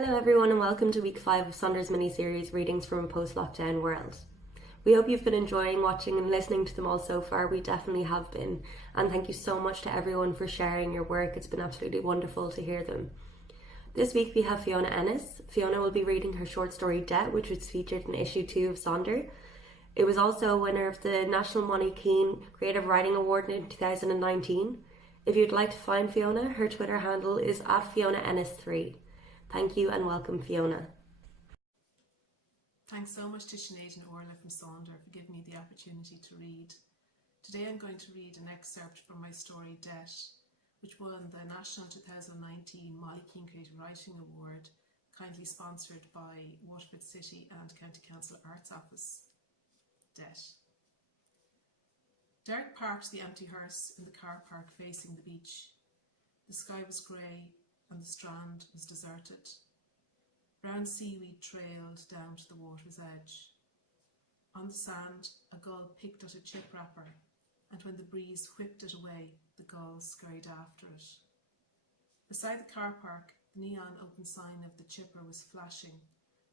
Hello everyone and welcome to week 5 of Sonder's miniseries Readings from a Post-Lockdown World. We hope you've been enjoying watching and listening to them all so far. We definitely have been, and thank you so much to everyone for sharing your work. It's been absolutely wonderful to hear them. This week we have Fiona Ennis. Fiona will be reading her short story Debt, which was featured in issue 2 of Sonder. It was also a winner of the National Money Keen Creative Writing Award in 2019. If you'd like to find Fiona, her Twitter handle is @FionaEnnis3. Thank you and welcome, Fiona. Thanks so much to Sinead and Orla from Sonder for giving me the opportunity to read. Today I'm going to read an excerpt from my story Debt, which won the National 2019 Molly Keane Creative Writing Award, kindly sponsored by Waterford City and County Council Arts Office. Debt. Derek parked the empty hearse in the car park facing the beach. The sky was grey and the strand was deserted. Brown seaweed trailed down to the water's edge. On the sand, a gull picked at a chip wrapper, and when the breeze whipped it away, the gull scurried after it. Beside the car park, the neon open sign of the chipper was flashing,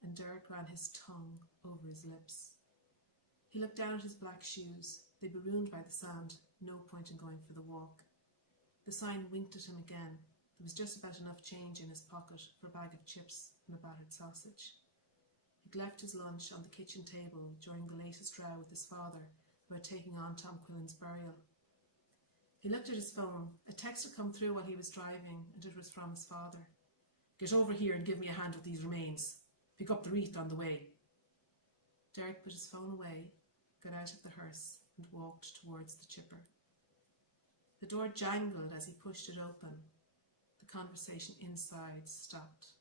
and Derek ran his tongue over his lips. He looked down at his black shoes. They were ruined by the sand, no point in going for the walk. The sign winked at him again. There was just about enough change in his pocket for a bag of chips and a battered sausage. He'd left his lunch on the kitchen table during the latest row with his father about taking on Tom Quillen's burial. He looked at his phone. A text had come through while he was driving, and it was from his father. "Get over here and give me a hand with these remains. Pick up the wreath on the way." Derek put his phone away, got out of the hearse, and walked towards the chipper. The door jangled as he pushed it open. The conversation inside stopped.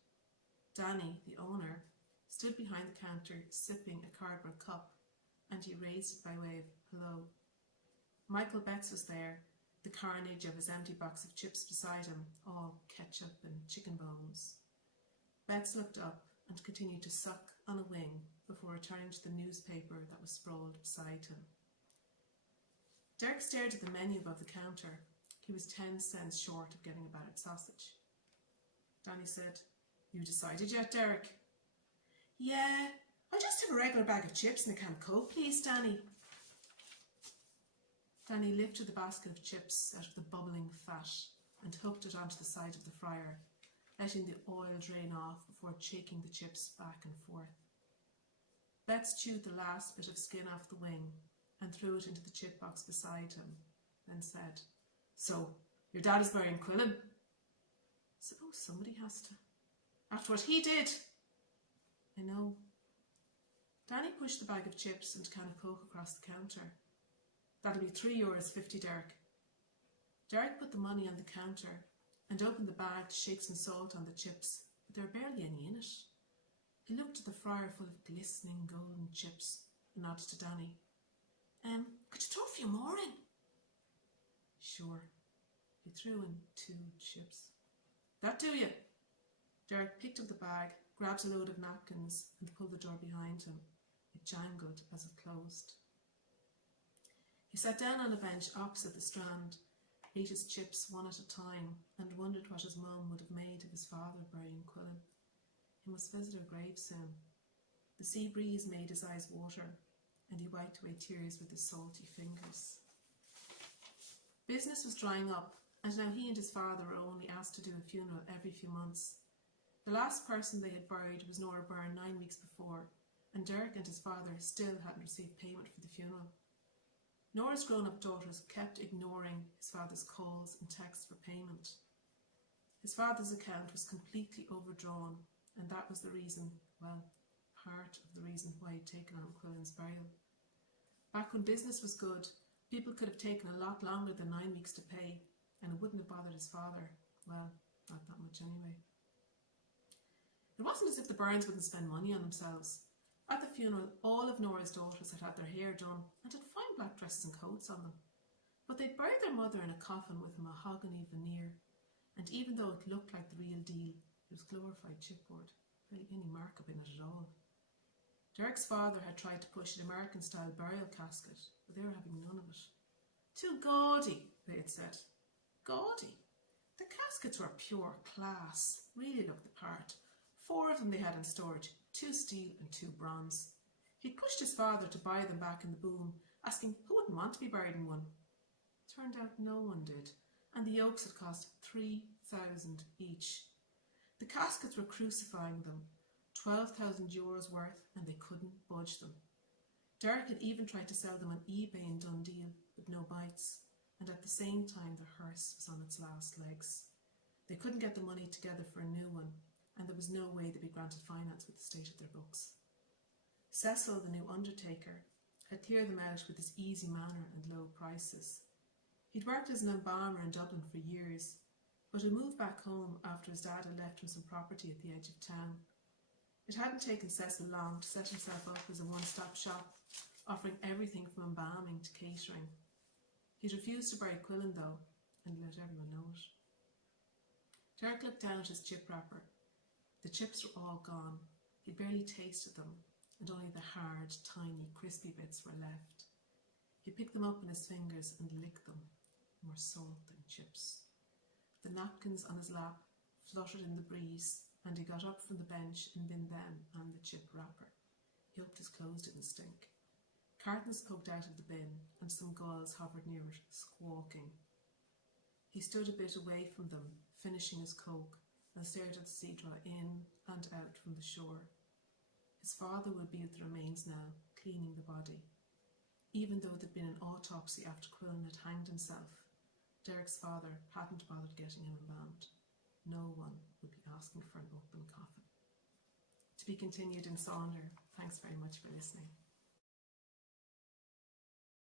Danny, the owner, stood behind the counter sipping a cardboard cup, and he raised it by way of hello. Michael Betts was there, the carnage of his empty box of chips beside him, all ketchup and chicken bones. Betts looked up and continued to suck on a wing before returning to the newspaper that was sprawled beside him. Derek stared at the menu above the counter. He was 10 cents short of getting a battered sausage. Danny said, "You decided yet, Derek?" "Yeah, I'll just have a regular bag of chips and a can of Coke, please, Danny." Danny lifted the basket of chips out of the bubbling fat and hooked it onto the side of the fryer, letting the oil drain off before shaking the chips back and forth. Betts chewed the last bit of skin off the wing and threw it into the chip box beside him, then said, "So, your dad is burying Quillen? Suppose somebody has to. After what he did." "I know." Danny pushed the bag of chips and a can of Coke across the counter. "That'll be €3.50, Derek." Derek put the money on the counter and opened the bag to shake some salt on the chips, but there were barely any in it. He looked at the fryer full of glistening golden chips and nodded to Danny. Could you throw a few more in?" "Sure." He threw in 2 chips. "That do you?" Derek picked up the bag, grabbed a load of napkins and pulled the door behind him. It jangled as it closed. He sat down on a bench opposite the strand, ate his chips one at a time, and wondered what his mum would have made of his father burying Quillen. He must visit her grave soon. The sea breeze made his eyes water, and he wiped away tears with his salty fingers. Business was drying up, and now he and his father were only asked to do a funeral every few months. The last person they had buried was Nora Byrne 9 weeks before, and Derek and his father still hadn't received payment for the funeral. Nora's grown-up daughters kept ignoring his father's calls and texts for payment. His father's account was completely overdrawn, and that was the reason, well, part of the reason why he'd taken on Quillen's burial. Back when business was good, people could have taken a lot longer than 9 weeks to pay, and it wouldn't have bothered his father. Well, not that much anyway. It wasn't as if the Byrnes wouldn't spend money on themselves. At the funeral, all of Nora's daughters had had their hair done and had fine black dresses and coats on them. But they'd buried their mother in a coffin with a mahogany veneer, and even though it looked like the real deal, it was glorified chipboard, barely any markup in it at all. Derek's father had tried to push an American-style burial casket, but they were having none of it. "Too gaudy," they had said. Gaudy? The caskets were pure class, really looked the part. 4 of them they had in storage, 2 steel and 2 bronze. He'd pushed his father to buy them back in the boom, asking who wouldn't want to be buried in one. Turned out no one did, and the yokes had cost 3,000 each. The caskets were crucifying them, 12,000 euros worth, and they couldn't budge them. Derek had even tried to sell them on eBay in Dundee, with no bites, and at the same time the hearse was on its last legs. They couldn't get the money together for a new one, and there was no way they'd be granted finance with the state of their books. Cecil, the new undertaker, had cleared them out with his easy manner and low prices. He'd worked as an embalmer in Dublin for years, but had moved back home after his dad had left him some property at the edge of town. It hadn't taken Cecil long to set himself up as a one-stop shop, offering everything from embalming to catering. He'd refused to bury Quillen though, and let everyone know it. Derek looked down at his chip wrapper. The chips were all gone. He'd barely tasted them, and only the hard, tiny, crispy bits were left. He picked them up in his fingers and licked them. More salt than chips. The napkins on his lap fluttered in the breeze, and he got up from the bench and binned them and the chip wrapper. He hoped his clothes didn't stink. Cartons poked out of the bin, and some gulls hovered near it, squawking. He stood a bit away from them, finishing his coke, and stared at the sea draw in and out from the shore. His father would be with the remains now, cleaning the body. Even though there'd been an autopsy after Quillen had hanged himself, Derek's father hadn't bothered getting him embalmed. No one would be asking for an open coffin. To be continued in Sonder. Thanks very much for listening.